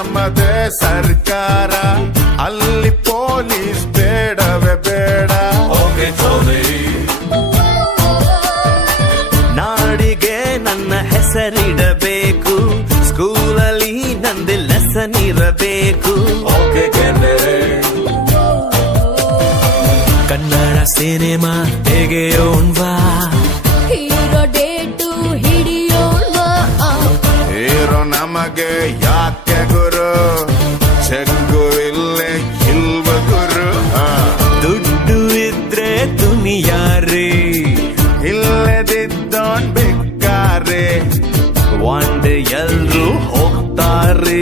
ನಮ್ಮದೇ ಸರ್ಕಾರ, ಅಲ್ಲಿ ಪೊಲೀಸ್ ಬೇಡವೇ ಬೇಡ. ನಾಡಿಗೆ ನನ್ನ ಹೆಸರಿಡಬೇಕು, ಸ್ಕೂಲಲ್ಲಿ ನಂದು ಲೆಸನ್ ಇರಬೇಕು. ಕನ್ನಡ ಸಿನಿಮಾ ತೆಗೆಯೋಣ್ವಾ, ಹೀರೋ ಡೇಟು ಹಿಡಿಯೋಣ್ವಾ. ಹೀರೋ ನಮಗೆ ಯಾಕೆ ಗುರು, ಚೆಕ್ಕು ಇಲ್ಲೇ ಇಲ್ವ ಗುರು. ದುಡ್ಡು ಇದ್ರೆ ದುನಿಯಾರೇ, ಇಲ್ಲದಿದ್ದೋನ್ ಬೇಕಾರೆ, ಒಂದ್ ಎಲ್ರು ಹೋಗ್ತಾರೆ.